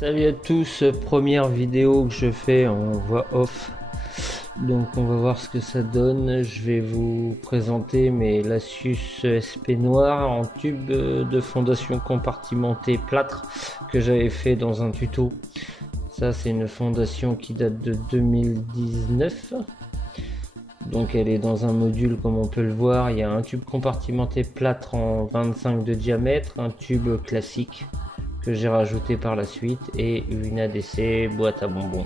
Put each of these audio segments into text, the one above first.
Salut à tous, première vidéo que je fais en voix off, donc on va voir ce que ça donne. Je vais vous présenter mes Lasus SP noir en tube de fondation compartimentée plâtre que j'avais fait dans un tuto. Ça c'est une fondation qui date de 2019, donc elle est dans un module comme on peut le voir. Il y a un tube compartimenté plâtre en 25 de diamètre, un tube classique que j'ai rajouté par la suite et une ADC boîte à bonbons.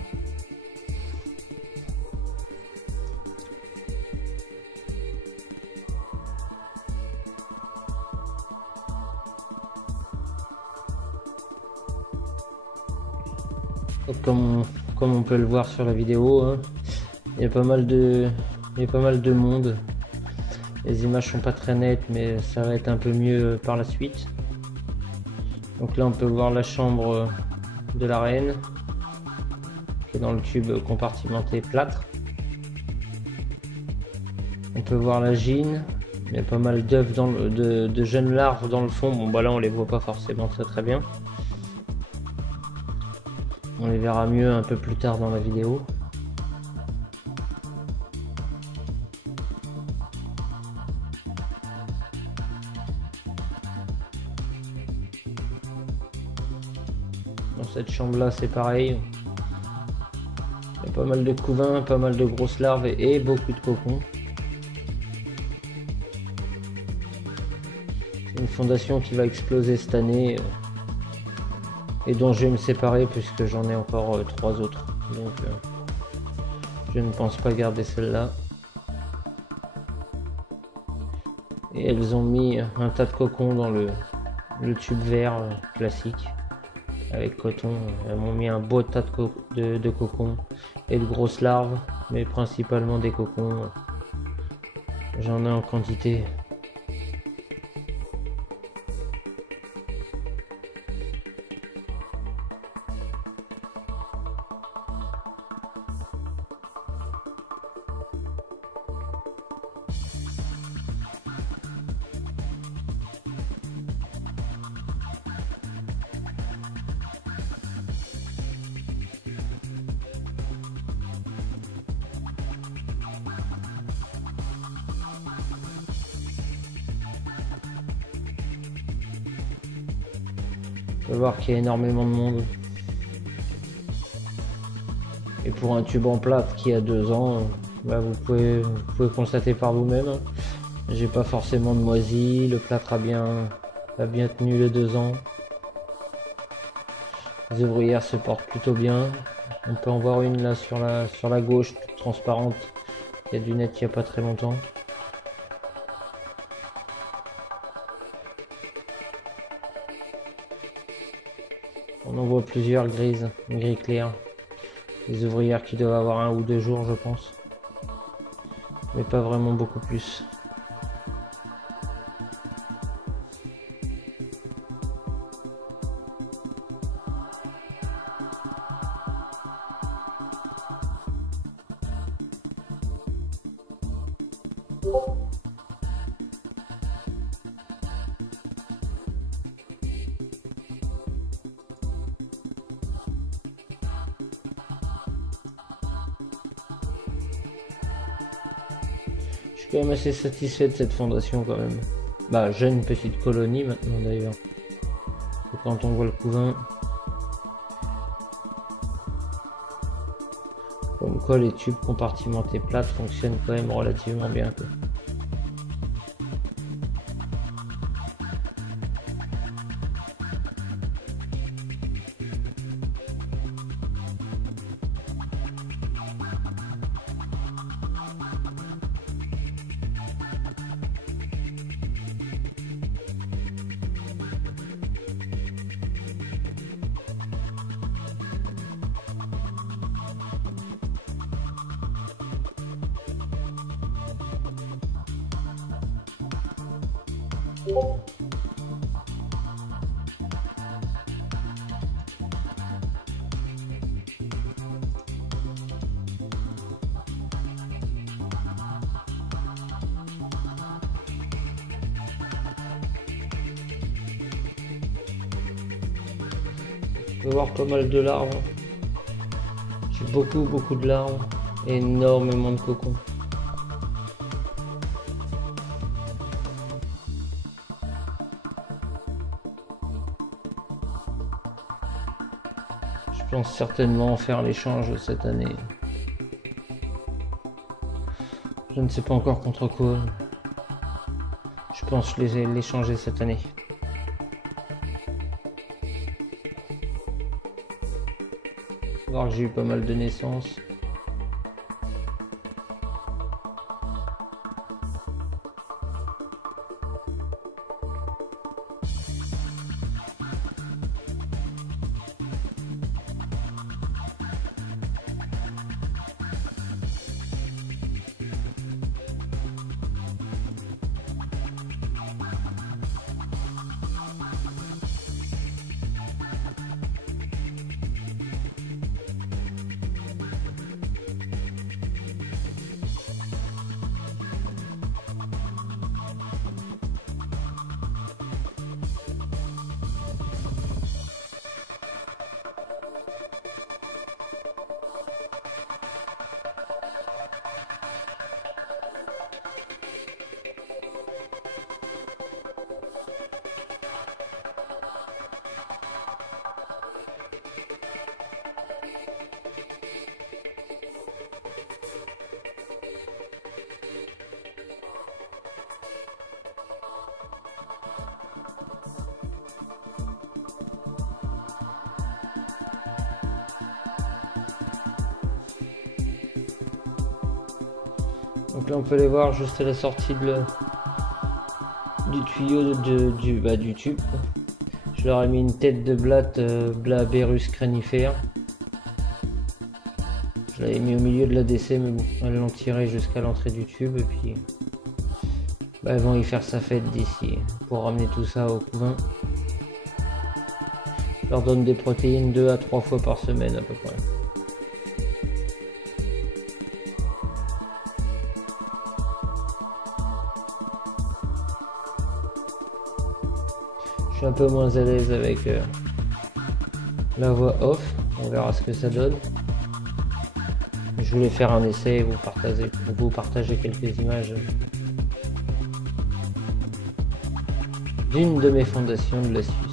Comme on peut le voir sur la vidéo, hein, il y a pas mal de monde. Les images sont pas très nettes, mais ça va être un peu mieux par la suite. Donc là on peut voir la chambre de la reine qui est dans le tube compartimenté plâtre. On peut voir la gine, il y a pas mal d'œufs de jeunes larves dans le fond. Bon bah là on les voit pas forcément très bien. On les verra mieux un peu plus tard dans la vidéo. Dans cette chambre là c'est pareil, il y a pas mal de couvains, pas mal de grosses larves et beaucoup de cocons. C'est une fondation qui va exploser cette année et dont je vais me séparer puisque j'en ai encore 3 autres, donc je ne pense pas garder celle-là. Et elles ont mis un tas de cocons dans le tube vert classique avec coton. Elles m'ont mis un beau tas de cocons et de grosses larves, mais principalement des cocons. J'en ai en quantité. On peut voir qu'il y a énormément de monde. Et pour un tube en plâtre qui a 2 ans, bah vous pouvez constater par vous-même. J'ai pas forcément de moisi, le plâtre a bien tenu les 2 ans. Les ouvrières se portent plutôt bien. On peut en voir une là sur la gauche, toute transparente, qui a du net il n'y a pas très longtemps. On en voit plusieurs grises, gris clair. Les ouvrières qui doivent avoir 1 ou 2 jours je pense. Mais pas vraiment beaucoup plus. Je suis quand même assez satisfait de cette fondation quand même. Bah j'ai une petite colonie maintenant d'ailleurs. Quand on voit le couvain. Comme quoi les tubes compartimentés plates fonctionnent quand même relativement bien quoi. Je peux voir pas mal de larves. J'ai beaucoup de larves. Énormément de cocons. Je pense certainement faire l'échange cette année. Je ne sais pas encore contre quoi. Je pense l'échanger cette année. Voir que j'ai eu pas mal de naissances. Donc là on peut les voir juste à la sortie du tuyau du tube. Je leur ai mis une tête de blatte Blaberus cranifère. Je l'avais mis au milieu de l'ADC, mais bon, elles l'ont tiré jusqu'à l'entrée du tube et puis elles vont y faire sa fête d'ici pour ramener tout ça au couvain. Je leur donne des protéines 2 à 3 fois par semaine à peu près. Je suis un peu moins à l'aise avec la voix off, on verra ce que ça donne. Je voulais faire un essai et vous partager quelques images d'une de mes fondations de la Suisse.